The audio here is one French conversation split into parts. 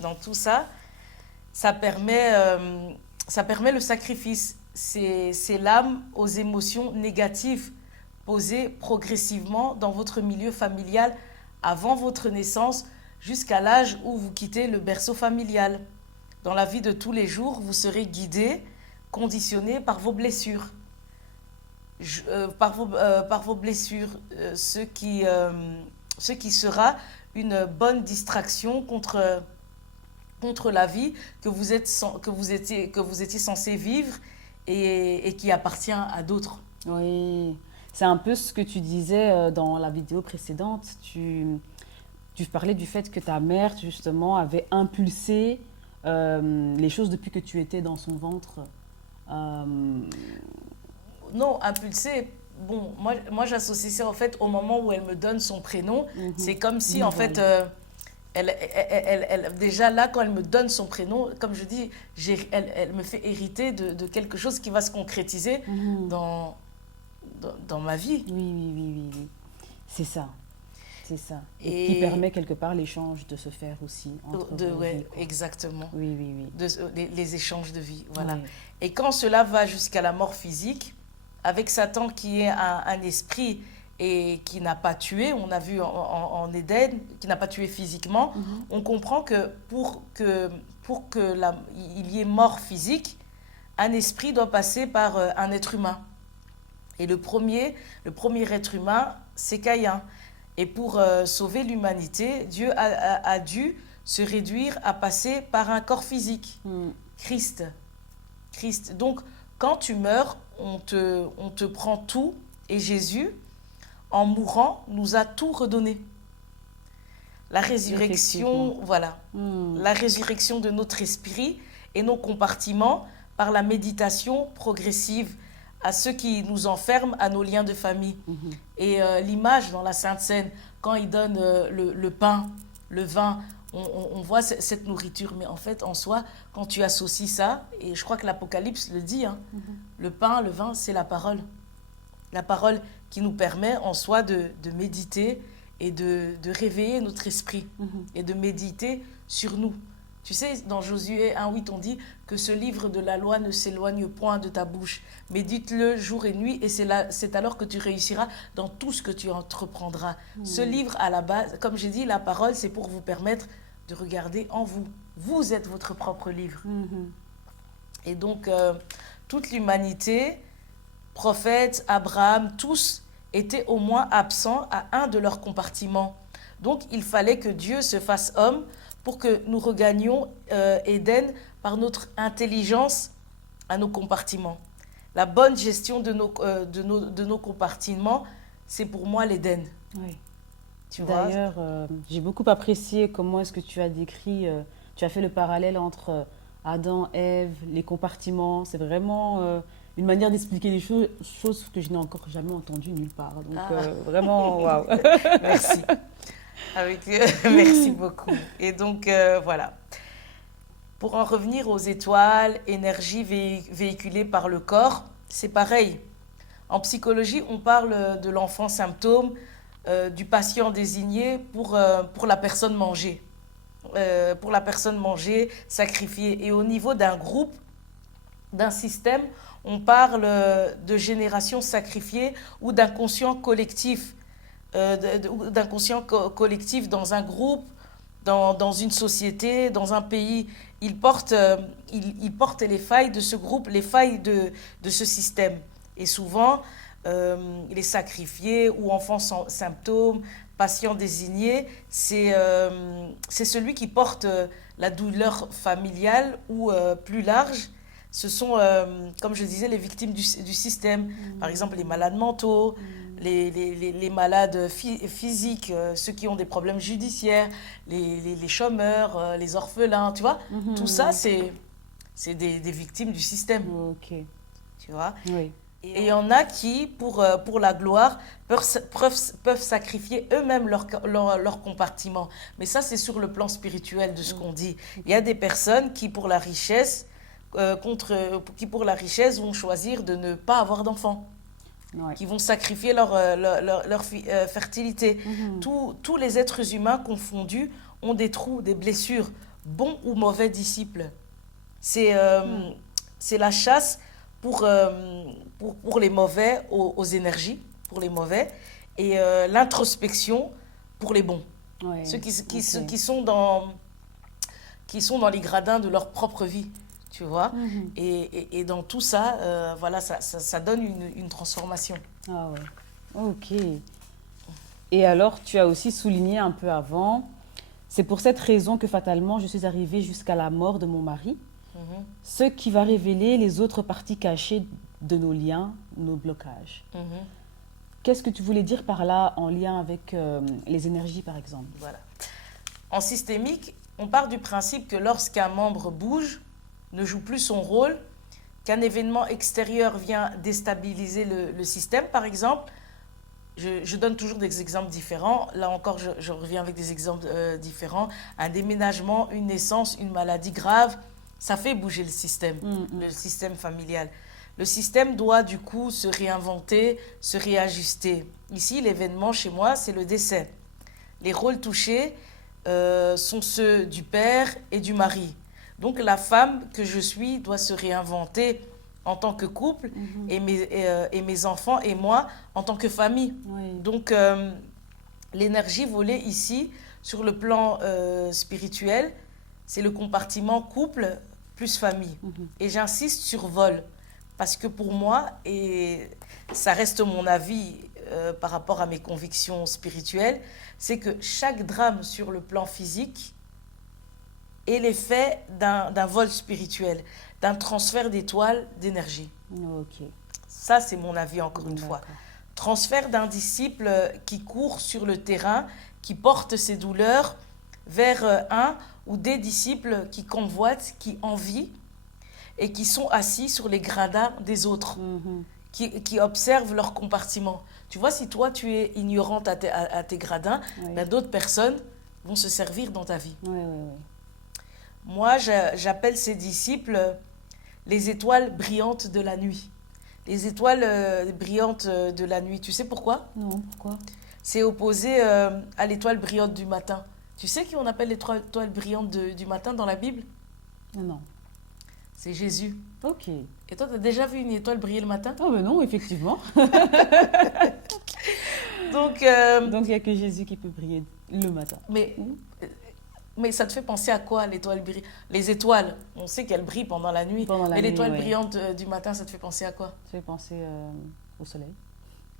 dans tout ça, ça permet le sacrifice. C'est l'âme aux émotions négatives posées progressivement dans votre milieu familial avant votre naissance jusqu'à l'âge où vous quittez le berceau familial. Dans la vie de tous les jours, vous serez guidé, conditionné par vos blessures. Par vos blessures, ce qui sera une bonne distraction contre la vie que vous étiez censé vivre et qui appartient à d'autres. Oui, c'est un peu ce que tu disais dans la vidéo précédente. Tu parlais du fait que ta mère, justement, avait impulsé les choses depuis que tu étais dans son ventre. Non, impulsé. Bon, moi j'associe ça en fait au moment où elle me donne son prénom. C'est comme si en fait, déjà là, quand elle me donne son prénom, comme je dis, elle me fait hériter de quelque chose qui va se concrétiser dans ma vie. Oui. C'est ça. C'est ça. Et qui permet quelque part l'échange de se faire aussi entre ouais, exactement. Oui. Les échanges de vie, voilà. Oui. Et quand cela va jusqu'à la mort physique, avec Satan qui est un esprit et qui n'a pas tué, on a vu en Éden, qui n'a pas tué physiquement, on comprend que pour il y ait mort physique, un esprit doit passer par un être humain. Et le premier être humain, c'est Caïn. Et pour sauver l'humanité, Dieu a dû se réduire à passer par un corps physique, Christ. Donc, quand tu meurs, on te prend tout, et Jésus, en mourant, nous a tout redonné. La résurrection, voilà. La résurrection de notre esprit et nos compartiments par la méditation progressive à ceux qui nous enferment à nos liens de famille. Et l'image dans la Sainte Seine, quand il donne le pain, le vin, on voit cette nourriture. Mais en fait, en soi, quand tu associes ça, et je crois que l'Apocalypse le dit, le pain, le vin, c'est la parole. La parole qui nous permet en soi de méditer et de réveiller notre esprit et de méditer sur nous. Tu sais, dans Josué 1,8, on dit que ce livre de la loi ne s'éloigne point de ta bouche. Médite-le jour et nuit et c'est alors que tu réussiras dans tout ce que tu entreprendras. Ce livre, à la base, comme j'ai dit, la parole, c'est pour vous permettre de regarder en vous. Vous êtes votre propre livre. Et donc, toute l'humanité, prophètes, Abraham, tous étaient au moins absents à un de leurs compartiments. Donc, il fallait que Dieu se fasse homme pour que nous regagnions Éden par notre intelligence à nos compartiments. La bonne gestion de nos compartiments, c'est pour moi l'Éden. Oui. D'ailleurs, j'ai beaucoup apprécié comment est-ce que tu as décrit, tu as fait le parallèle entre Adam, Ève, les compartiments. C'est vraiment une manière d'expliquer les choses que je n'ai encore jamais entendues nulle part. Donc, vraiment, waouh. Merci. Merci beaucoup. Et donc, voilà. Pour en revenir aux étoiles, énergie véhiculée par le corps, c'est pareil. En psychologie, on parle de l'enfant symptôme, du patient désigné pour la personne mangée. Pour la personne mangée, sacrifiée. Et au niveau d'un groupe, d'un système, on parle de génération sacrifiée ou d'inconscient collectif. D'inconscient collectif dans un groupe, dans une société, dans un pays. Il porte les failles de ce groupe, les failles de ce système. Et souvent, les sacrifiés ou enfants sans symptômes, patients désignés, c'est celui qui porte la douleur familiale ou plus large. Ce sont, comme je disais, les victimes du système. Par exemple, les malades mentaux, les malades physiques, ceux qui ont des problèmes judiciaires, les chômeurs, les orphelins, tu vois. Tout ça, c'est des victimes du système. Ok. Tu vois. Oui. Et il y en a qui, pour la gloire, peuvent sacrifier eux-mêmes leur compartiment. Mais ça, c'est sur le plan spirituel de ce qu'on dit. Il y a des personnes qui, pour la richesse, vont choisir de ne pas avoir d'enfants. Ouais. Qui vont sacrifier leur fertilité. Tous les êtres humains confondus ont des trous, des blessures bon ou mauvais disciple. C'est la chasse pour les mauvais, aux énergies, pour les mauvais, et l'introspection pour les bons. Ouais, Ceux ok. qui sont dans les gradins de leur propre vie, tu vois. Et dans tout ça, voilà, ça donne une transformation. Ah ouais, ok. Et alors, tu as aussi souligné un peu avant, c'est pour cette raison que fatalement je suis arrivée jusqu'à la mort de mon mari, Mhm, ce qui va révéler les autres parties cachées de nos liens, nos blocages. mhm. Qu'est-ce que tu voulais dire par là en lien avec les énergies, par exemple? Voilà. En systémique, on part du principe que lorsqu'un membre bouge, ne joue plus son rôle, qu'un événement extérieur vient déstabiliser le système, par exemple. Je donne toujours des exemples différents. Là encore, je reviens avec des exemples différents. Un déménagement, une naissance, une maladie grave, ça fait bouger le système familial. Le système doit du coup se réinventer, se réajuster. Ici, l'événement chez moi, c'est le décès. Les rôles touchés sont ceux du père et du mari. Donc la femme que je suis doit se réinventer en tant que couple et mes enfants et moi en tant que famille. Oui. Donc l'énergie volée ici, sur le plan spirituel, c'est le compartiment couple plus famille. Et j'insiste sur vol, parce que pour moi, et ça reste mon avis par rapport à mes convictions spirituelles, c'est que chaque drame sur le plan physique est l'effet d'un vol spirituel, d'un transfert d'étoiles d'énergie. Ok. Ça, c'est mon avis encore une fois. D'accord. Transfert d'un disciple qui court sur le terrain, qui porte ses douleurs vers un ou des disciples qui convoitent, qui envient et qui sont assis sur les gradins des autres, qui observent leur compartiment. Tu vois, si toi, tu es ignorante à tes gradins, Oui. ben, d'autres personnes vont se servir dans ta vie. Oui, oui, oui. Moi, j'appelle ces disciples les étoiles brillantes de la nuit. Les étoiles brillantes de la nuit. Tu sais pourquoi? Non, pourquoi? C'est opposé à l'étoile brillante du matin. Tu sais qui on appelle l'étoile brillante du matin dans la Bible? Non. C'est Jésus. Ok. Et toi, tu as déjà vu une étoile briller le matin? Oh, mais non, effectivement. Donc, Donc, il n'y a que Jésus qui peut briller le matin. mais ça te fait penser à quoi, l'étoile brillante? Les étoiles, on sait qu'elles brillent pendant la nuit. Pendant la Mais nuit, l'étoile ouais. brillante du matin, ça te fait penser à quoi? Ça fait penser au soleil.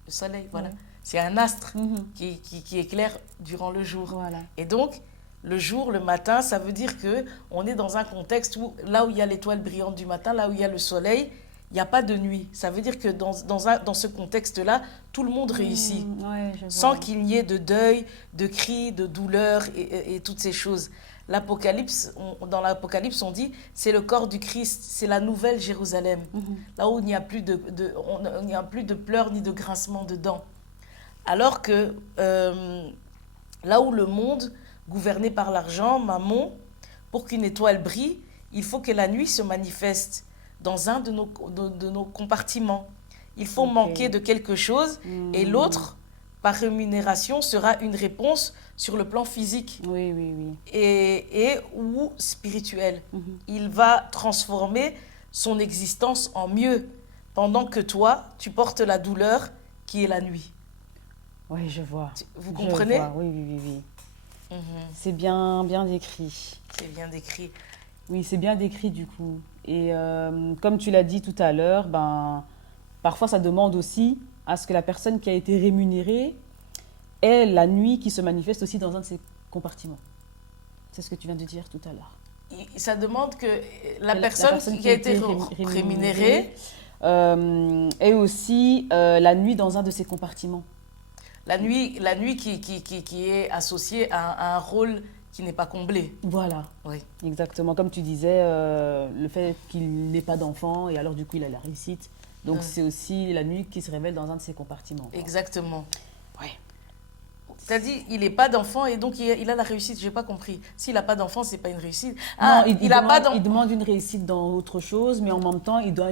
Le soleil, voilà. Ouais. C'est un astre Mhm. qui éclaire durant le jour. Voilà. Et donc, le jour, le matin, ça veut dire que on est dans un contexte où, là où il y a l'étoile brillante du matin, là où il y a le soleil, il n'y a pas de nuit. Ça veut dire que dans ce contexte-là, tout le monde réussit, Ouais, je sans vois. qu'il n'y ait de deuil, de cris, de douleur et toutes ces choses. Dans l'Apocalypse, on dit, c'est le corps du Christ, c'est la nouvelle Jérusalem, là où il n'y a plus il n'y a plus de pleurs ni de grincements de dents. Alors que là où le monde, gouverné par l'argent, mammon, pour qu'une étoile brille, il faut que la nuit se manifeste dans un de nos compartiments. Il faut Ok. manquer de quelque chose et l'autre, par rémunération, sera une réponse sur le plan physique Oui, oui, oui. et ou spirituel. Il va transformer son existence en mieux, pendant que toi, tu portes la douleur qui est la nuit. Oui, je vois. Vous Je comprenez? vois. Oui, oui, oui, oui. Mhm. C'est bien, bien décrit. C'est bien décrit. Oui, c'est bien décrit du coup. Et comme tu l'as dit tout à l'heure, ben, parfois ça demande aussi à ce que la personne qui a été rémunérée ait la nuit qui se manifeste aussi dans un de ses compartiments. C'est ce que tu viens de dire tout à l'heure. Ça demande que la Que personne qui a été rémunérée, ait aussi la nuit dans un de ses compartiments. la nuit qui est associée à un rôle qui n'est pas comblé. Voilà, Oui, exactement. Comme tu disais, le fait qu'il n'ait pas d'enfant et alors du coup il a la réussite. Donc c'est aussi la nuit qui se révèle dans un de ses compartiments, quoi. exactement. Ouais. Tu as dit, il n'est pas d'enfant et donc il a la réussite. Je n'ai pas compris. S'il n'a pas d'enfant, ce n'est pas une réussite. Non, il demande une réussite dans autre chose, mais en même temps, il doit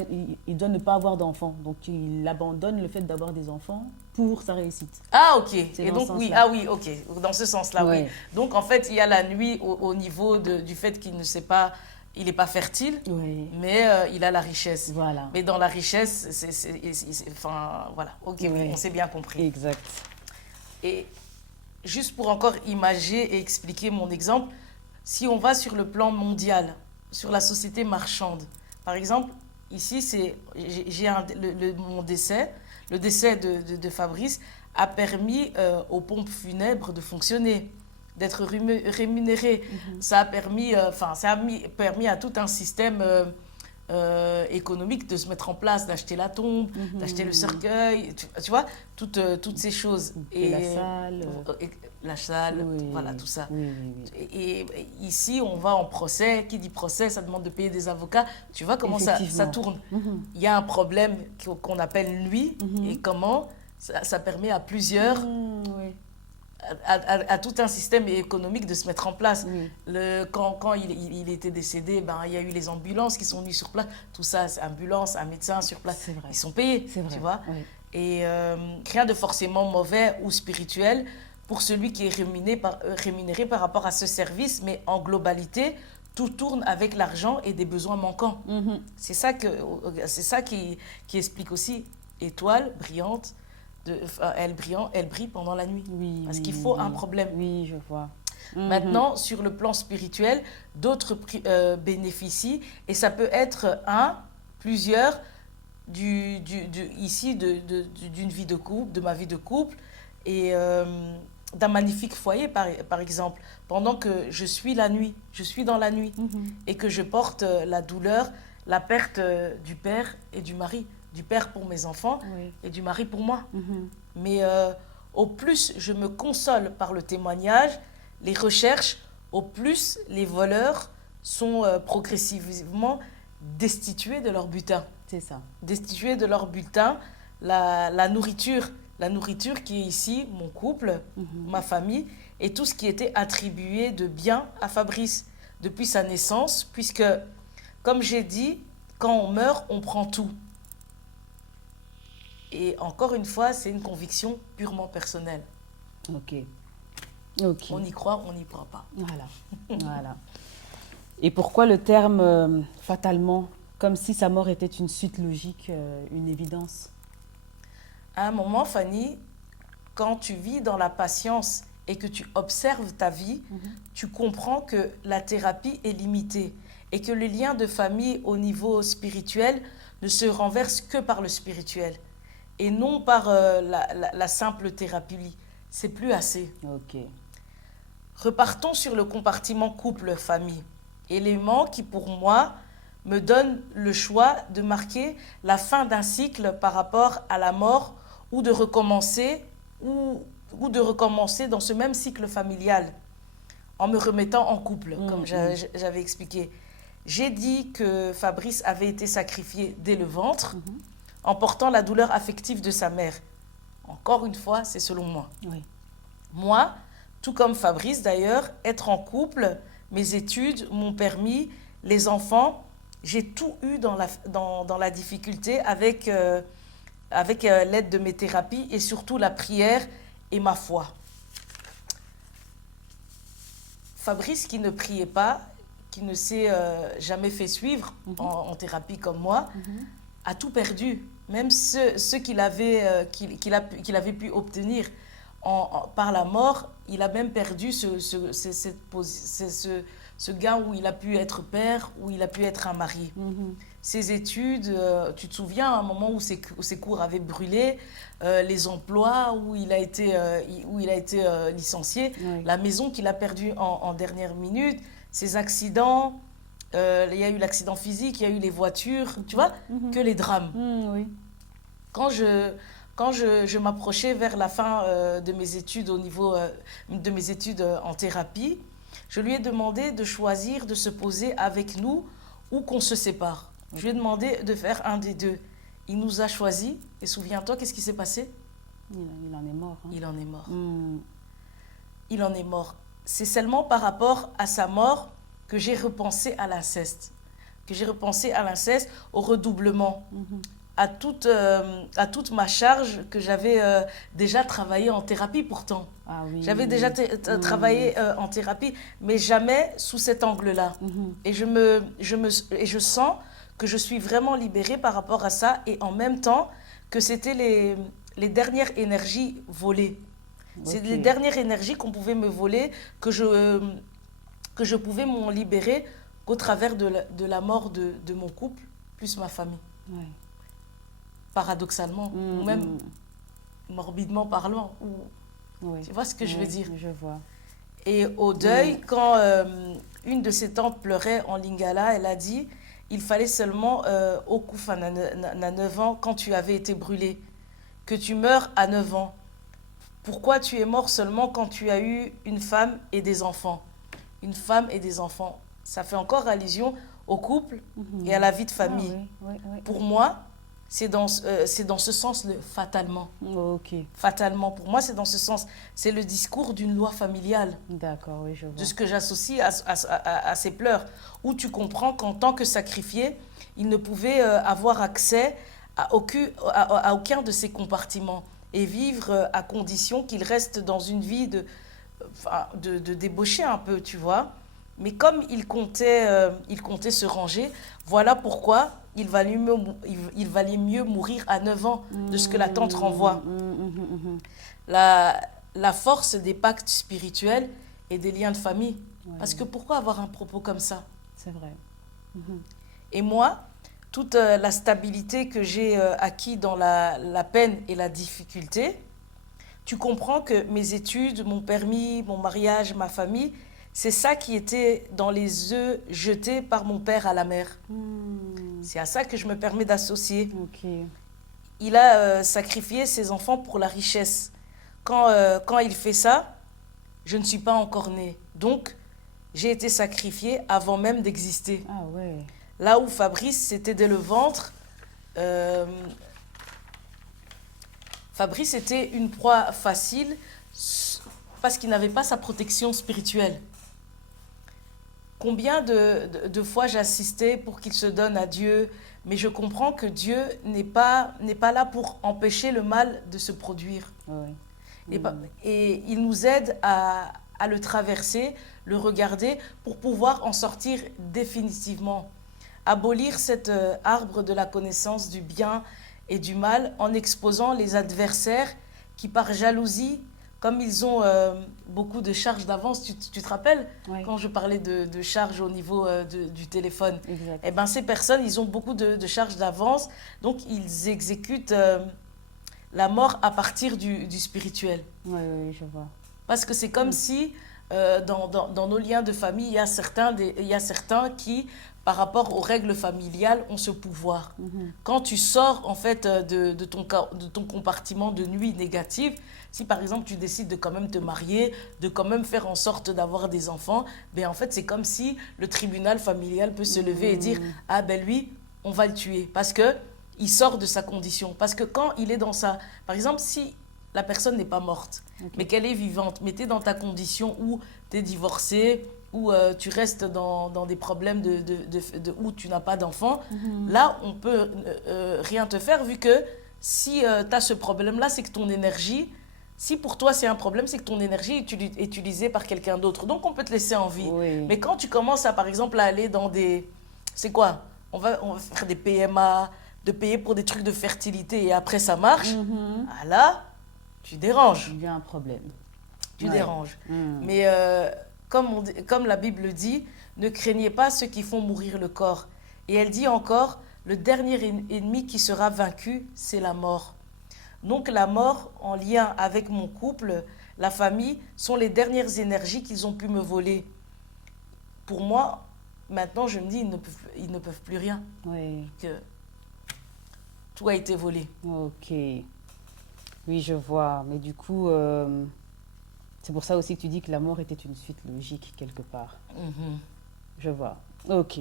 ne pas avoir d'enfant. Donc, il abandonne le fait d'avoir des enfants pour sa réussite. Ah, ok. Et donc, oui, ah oui, ok. Dans ce sens-là, oui. Donc, en fait, il y a la nuit au niveau du fait qu'il ne sait pas, il n'est pas fertile, mais il a la richesse. Voilà. Mais dans la richesse, enfin, voilà. Ok, on s'est bien compris. Exact. Et juste pour encore imager et expliquer mon exemple, si on va sur le plan mondial, sur la société marchande, par exemple, ici, j'ai mon décès, le décès de Fabrice a permis aux pompes funèbres de fonctionner, d'être rémunérées. Ça a permis, permis à tout un système économique de se mettre en place, d'acheter la tombe, d'acheter le cercueil, tu vois, toutes ces choses. Et la salle. La salle, voilà, tout ça. Et ici, on va en procès. Qui dit procès, ça demande de payer des avocats. Tu vois comment ça tourne. Il y a un problème qu'on appelle nuit et comment ça permet à plusieurs, à tout un système économique de se mettre en place. Quand il était décédé, il y a eu les ambulances qui sont venues sur place. Tout ça, ambulance, un médecin sur place. Ils sont payés, tu vois. Et rien de forcément mauvais ou spirituel pour celui qui est rémunéré par rapport à ce service, mais en globalité, tout tourne avec l'argent et des besoins manquants. C'est ça qui explique aussi étoile brillante, elle brille pendant la nuit. Parce qu'il faut un problème. Oui, je vois. Maintenant, sur le plan spirituel, d'autres bénéficient et ça peut être plusieurs ici d'une vie de couple, de ma vie de couple et d'un magnifique foyer par exemple. Pendant que je suis dans la nuit et que je porte la douleur, la perte du père et du mari. Du père pour mes enfants et du mari pour moi. Mais au plus je me console par le témoignage, les recherches, au plus les voleurs sont progressivement destitués de leur butin. C'est ça. Destitués de leur butin, la nourriture qui est ici, mon couple, ma famille, et tout ce qui était attribué de bien à Fabrice depuis sa naissance, puisque, comme j'ai dit, quand on meurt, on prend tout. Et encore une fois, c'est une conviction purement personnelle. Ok. On y croit, on n'y croit pas. Voilà. Et pourquoi le terme fatalement, comme si sa mort était une suite logique, une évidence? À un moment, Fanny, quand tu vis dans la patience et que tu observes ta vie, tu comprends que la thérapie est limitée et que les liens de famille au niveau spirituel ne se renversent que par le spirituel. Et non par la simple thérapie. C'est plus assez. Ok. Repartons sur le compartiment couple-famille. Élément qui, pour moi, me donne le choix de marquer la fin d'un cycle par rapport à la mort ou de recommencer dans ce même cycle familial en me remettant en couple, comme j'avais expliqué. J'ai dit que Fabrice avait été sacrifié dès le ventre, en portant la douleur affective de sa mère. Encore une fois, c'est selon moi. Moi, tout comme Fabrice d'ailleurs, être en couple, mes études m'ont permis, les enfants, j'ai tout eu dans la difficulté avec l'aide de mes thérapies et surtout la prière et ma foi. Fabrice, qui ne priait pas, qui ne s'est jamais fait suivre en thérapie comme moi, a tout perdu. Même ce qu'il avait pu obtenir par la mort, il a même perdu ce gain où il a pu être père, où il a pu être un mari. Ses études, tu te souviens, à un moment où ses cours avaient brûlé, les emplois où il a été licencié, la maison qu'il a perdue en dernière minute, ses accidents, il y a eu l'accident physique, il y a eu les voitures, tu vois, que les drames. Quand je m'approchais vers la fin de mes études en thérapie, je lui ai demandé de choisir de se poser avec nous ou qu'on se sépare. Je lui ai demandé de faire un des deux. Il nous a choisis et souviens-toi, qu'est-ce qui s'est passé? Il en est mort. Il en est mort. il en est mort. C'est seulement par rapport à sa mort que j'ai repensé à l'inceste. Que j'ai repensé à l'inceste, au redoublement, à toute ma charge que j'avais déjà travaillé en thérapie pourtant. Ah oui. J'avais déjà travaillé en thérapie, mais jamais sous cet angle-là. Et je sens que je suis vraiment libérée par rapport à ça, et en même temps que c'était les dernières énergies volées. C'est les dernières énergies qu'on pouvait me voler, que je pouvais m'en libérer qu'au travers de la mort de mon couple, plus ma famille. Ouais. Paradoxalement, ou même morbidement parlant. Oui. Tu vois ce que je veux dire? Je vois. Et au deuil, quand une de ses tantes pleurait en lingala, elle a dit, il fallait seulement, au Koufan, à 9 ans, quand tu avais été brûlé, que tu meurs à 9 ans. Pourquoi tu es mort seulement quand tu as eu une femme et des enfants? Une femme et des enfants. Ça fait encore allusion au couple et à la vie de famille. Ah, oui. Pour moi, c'est dans ce sens, fatalement. Ok. Fatalement, pour moi, c'est dans ce sens. C'est le discours d'une loi familiale. D'accord, oui, je vois. De ce que j'associe à ces pleurs. Où tu comprends qu'en tant que sacrifié, il ne pouvait avoir accès à aucun de ces compartiments. Et vivre à condition qu'il reste dans une vie de débauché un peu, tu vois. Mais comme il comptait se ranger, voilà pourquoi il valait mieux mourir à 9 ans de ce que la tante renvoie. La force des pactes spirituels et des liens de famille. Ouais. Parce que pourquoi avoir un propos comme ça? C'est vrai. Et moi, toute la stabilité que j'ai acquis dans la peine et la difficulté, tu comprends que mes études, mon permis, mon mariage, ma famille, c'est ça qui était dans les œufs jetés par mon père à la mer. C'est à ça que je me permets d'associer. Okay. Il a sacrifié ses enfants pour la richesse. Quand il fait ça, je ne suis pas encore née. Donc, j'ai été sacrifiée avant même d'exister. Ah ouais. Là où Fabrice, c'était dès le ventre... Fabrice était une proie facile parce qu'il n'avait pas sa protection spirituelle. Combien de fois j'assistais pour qu'il se donne à Dieu, mais je comprends que Dieu n'est pas là pour empêcher le mal de se produire. Oui. Et il nous aide à le traverser, le regarder, pour pouvoir en sortir définitivement. Abolir cet arbre de la connaissance du bien et du mal en exposant les adversaires qui, par jalousie, comme ils ont beaucoup de charges d'avance, tu te rappelles, oui, quand je parlais de charges au niveau du téléphone? Exact. Eh ben, ces personnes, ils ont beaucoup de charges d'avance, donc ils exécutent la mort à partir du spirituel. Oui, je vois. Parce que c'est comme si, dans nos liens de famille, il y a certains qui, par rapport aux règles familiales, ont ce pouvoir. Quand tu sors en fait de ton compartiment de nuit négative, si par exemple tu décides de quand même te marier, de quand même faire en sorte d'avoir des enfants, ben en fait c'est comme si le tribunal familial peut se lever et dire « Ah ben lui, on va le tuer » parce que il sort de sa condition. Parce que quand il est dans sa... Par exemple, si la personne n'est pas morte, mais qu'elle est vivante, mais tu es dans ta condition où tu es divorcé, où tu restes dans des problèmes où tu n'as pas d'enfant, là, on peut rien te faire, vu que si tu as ce problème-là, c'est que ton énergie, si pour toi c'est un problème, c'est que ton énergie est utilisée par quelqu'un d'autre. Donc, on peut te laisser en vie. Oui. Mais quand tu commences à, par exemple, à aller dans des... C'est quoi? On va faire des PMA, de payer pour des trucs de fertilité et après ça marche. Ah là, tu déranges. Il y a un problème. Tu déranges. Mais... comme la Bible dit, ne craignez pas ceux qui font mourir le corps. Et elle dit encore, le dernier ennemi qui sera vaincu, c'est la mort. Donc la mort, en lien avec mon couple, la famille, sont les dernières énergies qu'ils ont pu me voler. Pour moi, maintenant, je me dis, ils ne peuvent plus rien. Oui. Que tout a été volé. Ok. Oui, je vois. Mais du coup... c'est pour ça aussi que tu dis que la mort était une suite logique quelque part. Je vois. Ok.